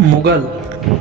मुगल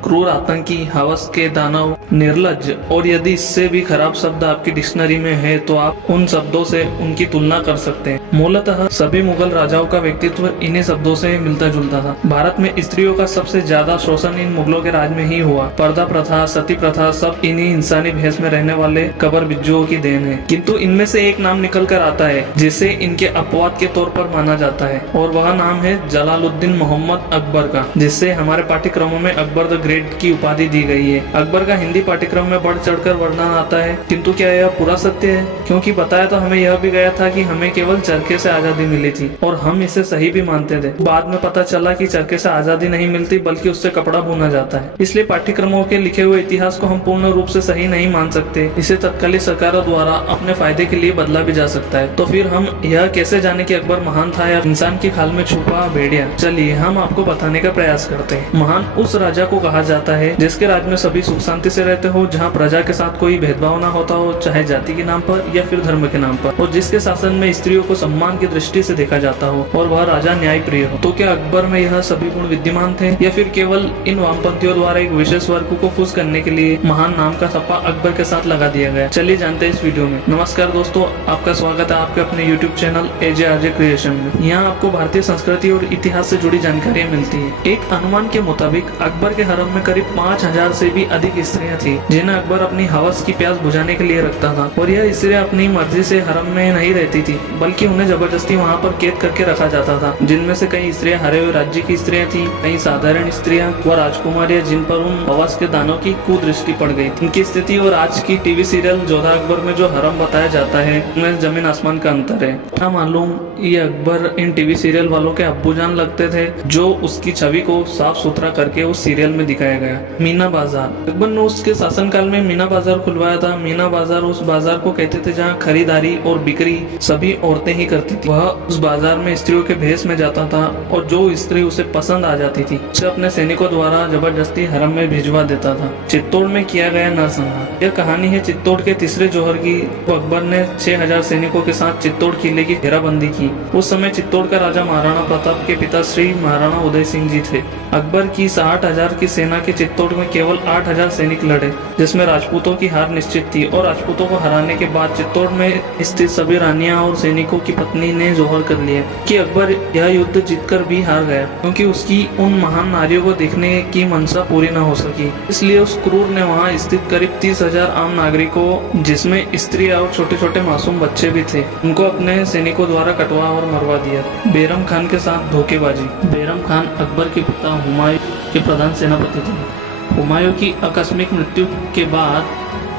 क्रूर, आतंकी, हवस के दानव, निर्लज्ज, और यदि इससे भी खराब शब्द आपकी डिक्शनरी में है तो आप उन शब्दों से उनकी तुलना कर सकते हैं। मूलतः सभी मुगल राजाओं का व्यक्तित्व इन्हीं शब्दों से मिलता जुलता था। भारत में स्त्रियों का सबसे ज्यादा शोषण इन मुगलों के राज में ही हुआ। पर्दा प्रथा, सती प्रथा सब इन्हीं इंसानी भेष में रहने वाले कबर बिज्जुओं की देन है। किंतु इनमें से एक नाम निकल कर आता है जिसे इनके अपवाद के तौर पर माना जाता है, और वह नाम है जलालुद्दीन मोहम्मद अकबर का, जिससे हमारे पाठ्यक्रमों में अकबर द ग्रेट की उपाधि दी गई है। अकबर का हिंदी पाठ्यक्रम में बढ़ चढ़कर वर्णन आता है, किंतु क्या यह पूरा सत्य है? क्योंकि बताया तो हमें यह भी गया था कि हमें केवल चरखे से आजादी मिली थी, और हम इसे सही भी मानते थे। बाद में पता चला कि चरखे से आजादी नहीं मिलती बल्कि उससे कपड़ा बुना जाता है। इसलिए पाठ्यक्रमों के लिखे हुए इतिहास को हम पूर्ण रूप से सही नहीं मान सकते। इसे तत्कालीन सरकारों द्वारा अपने फायदे के लिए बदला भी जा सकता है। तो फिर हम यह कैसे जाने कि अकबर महान था या इंसान की खाल में छुपा भेड़िया? चलिए हम आपको बताने का प्रयास करते हैं। महान उस राजा को कहा जाता है जिसके राज में सभी सुख शांति से रहते हो, जहाँ प्रजा के साथ कोई भेदभाव ना होता हो, चाहे जाति के नाम पर या फिर धर्म के नाम पर, और जिसके शासन में स्त्रियों को सम्मान की दृष्टि से देखा जाता हो, और वह राजा न्याय प्रिय हो। तो क्या अकबर में यह सभी गुण विद्यमान थे, या फिर केवल इन वामपंथियों द्वारा एक विशेष वर्ग को खुश करने के लिए महान नाम का सप्पा अकबर के साथ लगा दिया गया? चलिए जानते हैं इस वीडियो में। नमस्कार दोस्तों, आपका स्वागत है आपके अपने YouTube चैनल AJRJ क्रिएशन में। यहाँ आपको भारतीय संस्कृति और इतिहास से जुड़ी जानकारियाँ मिलती है। एक अनुमान के मुताबिक अकबर के हरम में करीब 5000 से भी अधिक स्त्रियां थी, जिन्हें अकबर अपनी हवस की प्यास बुझाने के लिए रखता था। और यह स्त्रियां अपनी मर्जी से हरम में नहीं रहती थी, बल्कि उन्हें जबरदस्ती वहाँ पर कैद करके रखा जाता था। जिनमें से कई स्त्रियां हरे हुए राज्य की स्त्रियां थी, कई साधारण स्त्रियां व राजकुमारियां जिन पर उन हवस के दानों की कुदृष्टि पड़ गई। उनकी स्थिति और आज की टीवी सीरियल जोधा अकबर में जो हरम बताया जाता है उनमें जमीन आसमान का अंतर है। क्या मालूम ये अकबर इन टीवी सीरियल वालों के अब्बूजान लगते थे, जो उसकी छवि को साफ सुथरा करके उस सीरियल में दिखाया गया। मीना बाजार, अकबर ने उसके शासनकाल में मीना बाजार खुलवाया था। मीना बाजार उस बाजार को कहते थे जहाँ खरीदारी और बिक्री सभी औरतें ही करती थी। वह उस बाजार में स्त्रियों के भेष में जाता था, और जो स्त्री उसे पसंद आ जाती थी उसे अपने सैनिकों द्वारा जबरदस्ती हरम में भिजवा देता था। चित्तौड़ में किया गया नरसंहार, यह कहानी है चित्तौड़ के तीसरे जौहर की। अकबर ने 6000 सैनिकों के साथ चित्तौड़ किले की घेराबंदी की। उस समय चित्तौड़ का राजा महाराणा प्रताप के पिता श्री महाराणा उदय सिंह जी थे। अकबर की 60,000 की सेना के चित्तौड़ में केवल 8000 सैनिक लड़े, जिसमें राजपूतों की हार निश्चित थी। और राजपूतों को हराने के बाद चित्तौड़ में स्थित सभी रानियां और सैनिकों की पत्नी ने जोहर कर लिया कि अकबर यह युद्ध जीतकर भी हार गया, क्योंकि उसकी उन महान नारियों को देखने की मनसा पूरी न हो सकी। इसलिए उस क्रूर ने वहां स्थित करीब 30,000 आम नागरिकों, जिसमें स्त्री और छोटे छोटे मासूम बच्चे भी थे, उनको अपने सैनिकों द्वारा कटवा और मरवा दिया। बैरम खान के साथ धोखेबाजी। बैरम खान अकबर के पिता हुमायूं के प्रधान सेनापति थे। हुमायूं की आकस्मिक मृत्यु के बाद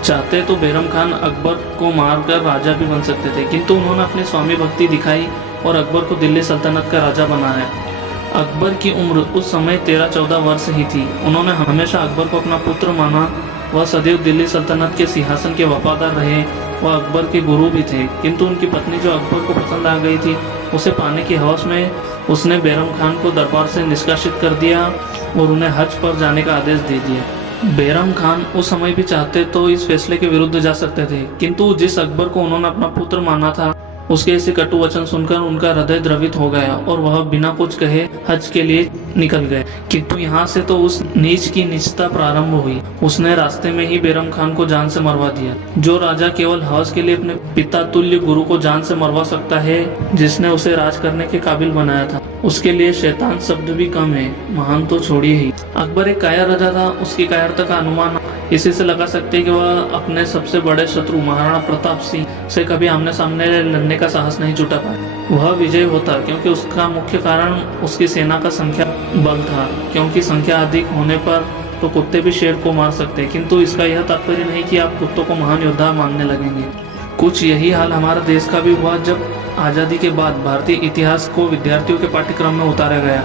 चाहते तो बैरम खान अकबर को मारकर राजा भी बन सकते थे, किंतु उन्होंने अपनी स्वामी भक्ति दिखाई और अकबर को दिल्ली सल्तनत का राजा बनाया। अकबर की उम्र उस समय 13-14 वर्ष ही थी। उन्होंने हमेशा अकबर को अपना पुत्र माना। वह सदैव दिल्ली सल्तनत के सिंहासन के वफादार रहे। वह अकबर के गुरु भी थे, किंतु उनकी पत्नी जो अकबर को पसंद आ गई थी, उसे पाने की हवस में उसने बैरम खान को दरबार से निष्कासित कर दिया और उन्हें हज पर जाने का आदेश दे दिया। बैरम खान उस समय भी चाहते तो इस फैसले के विरुद्ध जा सकते थे, किंतु जिस अकबर को उन्होंने अपना पुत्र माना था उसके ऐसे कटु वचन सुनकर उनका हृदय द्रवित हो गया और वह बिना कुछ कहे हज के लिए निकल गए। किंतु यहाँ से तो उस नीच की नीचता प्रारंभ हुई। उसने रास्ते में ही बैरम खान को जान से मरवा दिया। जो राजा केवल हवस के लिए अपने पिता तुल्य गुरु को जान से मरवा सकता है, जिसने उसे राज करने के काबिल बनाया था, उसके लिए शैतान शब्द भी कम है, महान तो छोड़िए ही। अकबर एक कायर राजा था। उसकी कायरता का अनुमान इसी से लगा सकते हैं कि वह अपने सबसे बड़े शत्रु महाराणा प्रताप सिंह से कभी आमने सामने लड़ने का साहस नहीं जुटा पाया। वह विजय होता, क्योंकि उसका मुख्य कारण उसकी सेना का संख्या बल था, क्योंकि संख्या अधिक होने पर तो कुत्ते भी शेर को मार सकते, किंतु इसका यह तात्पर्य नहीं कि आप कुत्तों को महान योद्धा मानने लगेंगे। कुछ यही हाल हमारे देश का भी हुआ। जब आज़ादी के बाद भारतीय इतिहास को विद्यार्थियों के पाठ्यक्रम में उतारा गया,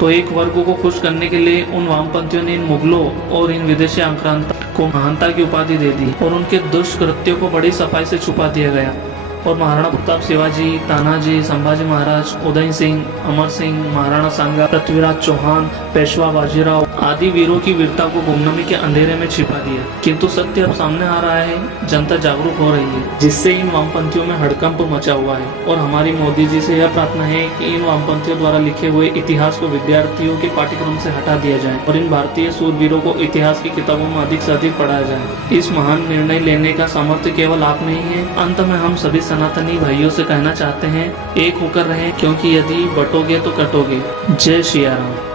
तो एक वर्ग को खुश करने के लिए उन वामपंथियों ने इन मुगलों और इन विदेशी आक्रांता को महानता की उपाधि दे दी और उनके दुष्कृत्यों को बड़ी सफाई से छुपा दिया गया। और महाराणा प्रताप, शिवाजी, तानाजी, संभाजी महाराज, उदय सिंह, अमर सिंह, महाराणा सांगा, पृथ्वीराज चौहान, पेशवा बाजीराव आदि वीरों की वीरता को गुमनामी के अंधेरे में छिपा दिया। किंतु सत्य अब सामने आ रहा है, जनता जागरूक हो रही है, जिससे इन वामपंथियों में हड़कंप मचा हुआ है। और हमारी मोदी जी से यह प्रार्थना है कि इन वामपंथियों द्वारा लिखे हुए इतिहास को विद्यार्थियों के पाठ्यक्रम से हटा दिया जाए और इन भारतीय सूरवीरों को इतिहास की किताबों में अधिक से अधिक पढ़ाया जाए। इस महान निर्णय लेने का सामर्थ्य केवल आप में ही है। अंत में हम सभी सनातनी भाइयों से कहना चाहते हैं, एक होकर रहें, क्योंकि यदि बटोगे तो कटोगे। जय श्री राम।